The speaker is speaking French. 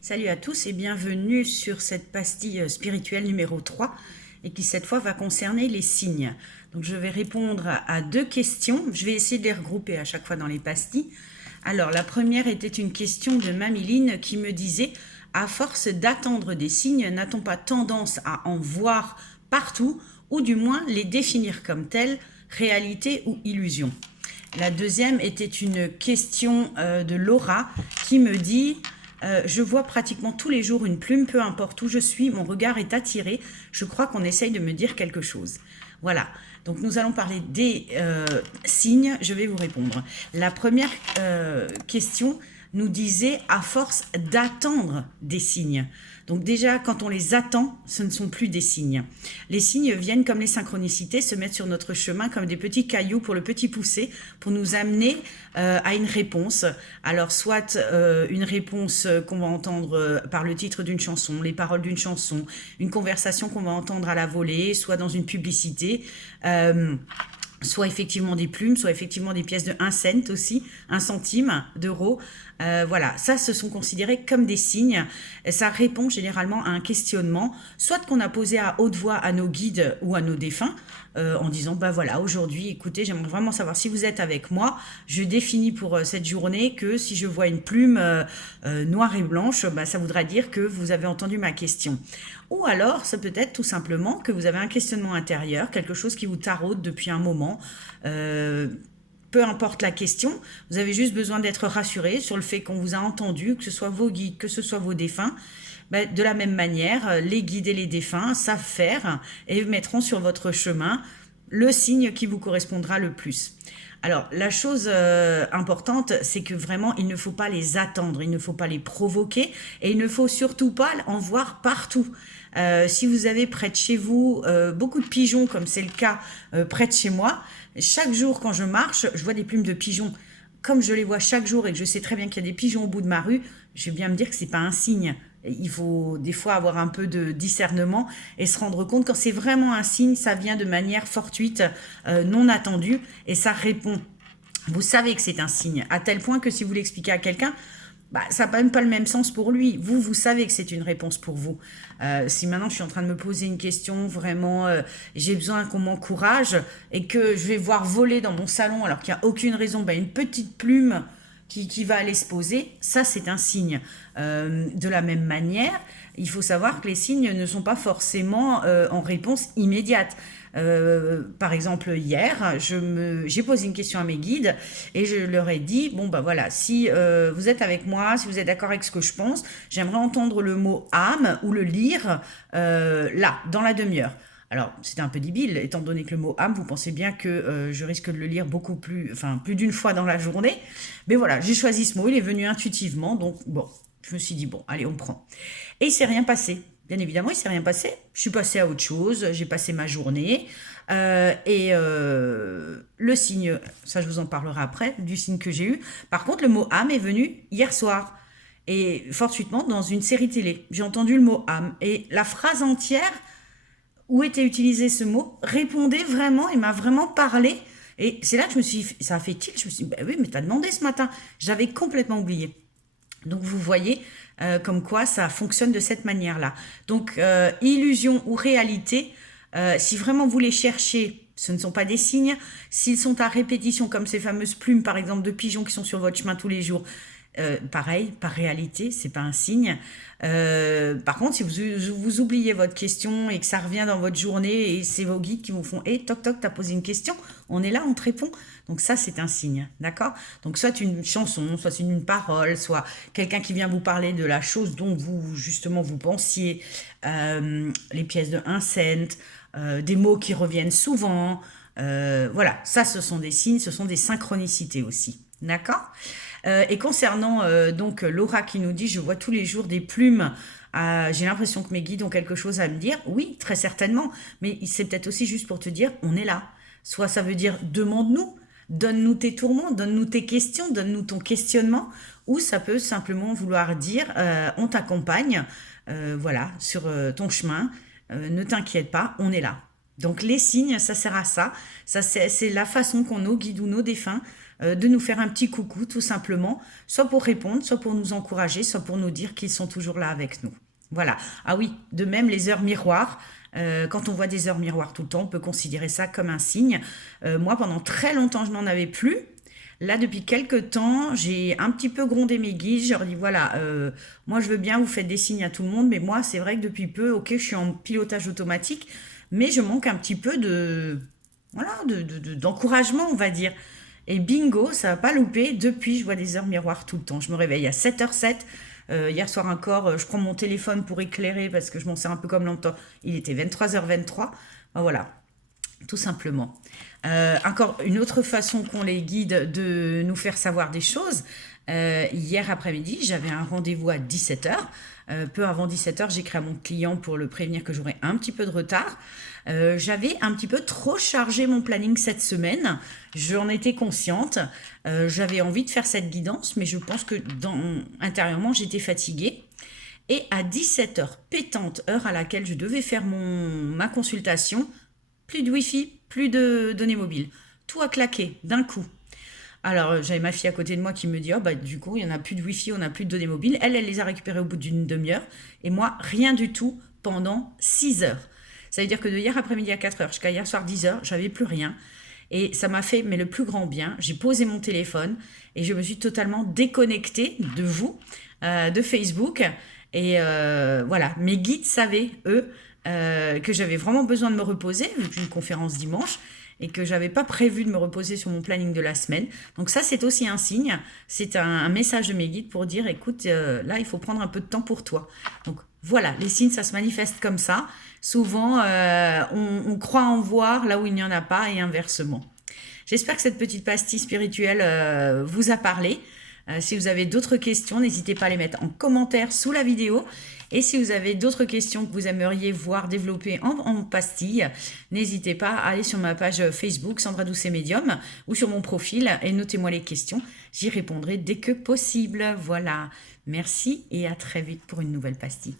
Salut à tous et bienvenue sur cette pastille spirituelle numéro 3 et qui cette fois va concerner les signes. Donc je vais répondre à deux questions, je vais essayer de les regrouper à chaque fois dans les pastilles. Alors la première était une question de Mamiline qui me disait: à force d'attendre des signes, n'a-t-on pas tendance à en voir partout ou du moins les définir comme tels, réalité ou illusion? La deuxième était une question de Laura qui me dit: je vois pratiquement tous les jours une plume, peu importe où je suis, mon regard est attiré, je crois qu'on essaye de me dire quelque chose. Voilà, donc nous allons parler des signes, je vais vous répondre. La première question nous disait: à force d'attendre des signes. Donc déjà, quand on les attend, ce ne sont plus des signes. Les signes viennent comme les synchronicités, se mettre sur notre chemin comme des petits cailloux pour le petit pousser, pour nous amener à une réponse. Alors soit une réponse qu'on va entendre par le titre d'une chanson, les paroles d'une chanson, une conversation qu'on va entendre à la volée, soit dans une publicité. Soit effectivement des plumes, soit effectivement des pièces de 1 cent aussi, 1 centime d'euro. Voilà, ça, ce sont considérés comme des signes. Ça répond généralement à un questionnement, soit qu'on a posé à haute voix à nos guides ou à nos défunts, en disant, bah voilà, aujourd'hui, écoutez, j'aimerais vraiment savoir si vous êtes avec moi. Je définis pour cette journée que si je vois une plume noire et blanche, bah, ça voudra dire que vous avez entendu ma question. Ou alors, ça peut être tout simplement que vous avez un questionnement intérieur, quelque chose qui vous taraude depuis un moment. Peu importe la question, vous avez juste besoin d'être rassuré sur le fait qu'on vous a entendu, que ce soit vos guides, que ce soit vos défunts. Ben, de la même manière, les guides et les défunts savent faire et mettront sur votre chemin le signe qui vous correspondra le plus. Alors, la chose importante, c'est que vraiment, il ne faut pas les attendre, il ne faut pas les provoquer et il ne faut surtout pas en voir partout. Si vous avez près de chez vous beaucoup de pigeons, comme c'est le cas près de chez moi, chaque jour quand je marche, je vois des plumes de pigeons. Comme je les vois chaque jour et que je sais très bien qu'il y a des pigeons au bout de ma rue, je vais bien me dire que c'est pas un signe. Il faut des fois avoir un peu de discernement et se rendre compte quand c'est vraiment un signe, ça vient de manière fortuite, non attendue et ça répond. Vous savez que c'est un signe, à tel point que si vous l'expliquez à quelqu'un, bah, ça n'a même pas le même sens pour lui. Vous savez que c'est une réponse pour vous. Si maintenant je suis en train de me poser une question, vraiment, j'ai besoin qu'on m'encourage et que je vais voir voler dans mon salon alors qu'il n'y a aucune raison, bah, une petite plume qui va aller se poser, ça c'est un signe. De la même manière, il faut savoir que les signes ne sont pas forcément en réponse immédiate. Par exemple, hier, j'ai posé une question à mes guides et je leur ai dit, bon ben voilà, si vous êtes avec moi, si vous êtes d'accord avec ce que je pense, j'aimerais entendre le mot âme ou le lire là, dans la demi-heure. Alors, c'était un peu débile, étant donné que le mot âme, vous pensez bien que je risque de le lire beaucoup plus, enfin plus d'une fois dans la journée. Mais voilà, j'ai choisi ce mot, il est venu intuitivement, donc bon, je me suis dit, bon, allez, on prend. Et il s'est rien passé. Bien évidemment, il s'est rien passé. Je suis passée à autre chose, j'ai passé ma journée. Le signe, ça je vous en parlerai après, du signe que j'ai eu. Par contre, le mot âme est venu hier soir. Et fortuitement, dans une série télé, j'ai entendu le mot âme. Et la phrase entière où était utilisé ce mot répondait vraiment et m'a vraiment parlé. Et c'est là que je me suis, ça a fait tilt. Je me suis dit, bah oui, mais t'as demandé ce matin. J'avais complètement oublié. Donc vous voyez comme quoi ça fonctionne de cette manière-là. Donc illusion ou réalité, si vraiment vous les cherchez, ce ne sont pas des signes. S'ils sont à répétition, comme ces fameuses plumes par exemple de pigeons qui sont sur votre chemin tous les jours, pareil, par réalité, c'est pas un signe. Par contre, si vous oubliez votre question et que ça revient dans votre journée et c'est vos guides qui vous font: hey, toc toc, t'as posé une question, on est là, on te répond. Donc ça, c'est un signe, d'accord? Donc soit une chanson, soit c'est une parole, soit quelqu'un qui vient vous parler de la chose dont vous, justement, vous pensiez, les pièces de 1 cent, des mots qui reviennent souvent. Voilà, ça, ce sont des signes, ce sont des synchronicités aussi, d'accord? Et concernant donc Laura qui nous dit: je vois tous les jours des plumes, j'ai l'impression que mes guides ont quelque chose à me dire. Oui, très certainement, mais c'est peut-être aussi juste pour te dire: on est là. Soit ça veut dire: demande-nous, donne-nous tes tourments, donne-nous tes questions, donne-nous ton questionnement, ou ça peut simplement vouloir dire: on t'accompagne, voilà, sur ton chemin, ne t'inquiète pas, on est là. Donc les signes, ça sert à ça. Ça c'est la façon qu'ont nos guides ou nos défunts de nous faire un petit coucou tout simplement, soit pour répondre, soit pour nous encourager, soit pour nous dire qu'ils sont toujours là avec nous. Voilà. Ah oui, de même les heures miroirs. Quand on voit des heures miroirs tout le temps, on peut considérer ça comme un signe. Moi, pendant très longtemps, je n'en avais plus. Là, depuis quelques temps, j'ai un petit peu grondé mes guides. Je leur dis, voilà, moi, je veux bien, vous faites des signes à tout le monde, mais moi, c'est vrai que depuis peu, ok, je suis en pilotage automatique, mais je manque un petit peu voilà, d'encouragement, on va dire. Et bingo, ça va pas louper. Depuis, je vois des heures miroirs tout le temps. Je me réveille à 7h07. Hier soir encore, je prends mon téléphone pour éclairer parce que je m'en sers un peu comme longtemps. Il était 23h23. Ben voilà, tout simplement. Encore une autre façon qu'ont les guides de nous faire savoir des choses. Hier après-midi, j'avais un rendez-vous à 17h. Peu avant 17h, j'écris à mon client pour le prévenir que j'aurais un petit peu de retard. J'avais un petit peu trop chargé mon planning cette semaine. J'en étais consciente. J'avais envie de faire cette guidance, mais je pense que intérieurement, j'étais fatiguée. Et à 17h, pétante, heure à laquelle je devais faire ma consultation, plus de Wi-Fi, plus de données mobiles. Tout a claqué d'un coup. Alors, j'avais ma fille à côté de moi qui me dit, oh, bah, du coup, il n'y en a plus de Wi-Fi, on n'a plus de données mobiles. Elle les a récupérées au bout d'une demi-heure. Et moi, rien du tout pendant 6 heures. Ça veut dire que de hier après-midi à 4h jusqu'à hier soir 10h, j'avais plus rien. Et ça m'a fait le plus grand bien. J'ai posé mon téléphone et je me suis totalement déconnectée de vous, de Facebook. Et voilà, mes guides savaient, eux, que j'avais vraiment besoin de me reposer, vu que j'ai une conférence dimanche, et que j'avais pas prévu de me reposer sur mon planning de la semaine. Donc ça, c'est aussi un signe, c'est un message de mes guides pour dire, écoute, là, il faut prendre un peu de temps pour toi. Donc voilà, les signes, ça se manifeste comme ça. Souvent, on croit en voir là où il n'y en a pas et inversement. J'espère que cette petite pastille spirituelle vous a parlé. Si vous avez d'autres questions, n'hésitez pas à les mettre en commentaire sous la vidéo. Et si vous avez d'autres questions que vous aimeriez voir développer en pastille, n'hésitez pas à aller sur ma page Facebook, Sandra Doucet Médium, ou sur mon profil et notez-moi les questions. J'y répondrai dès que possible. Voilà, merci et à très vite pour une nouvelle pastille.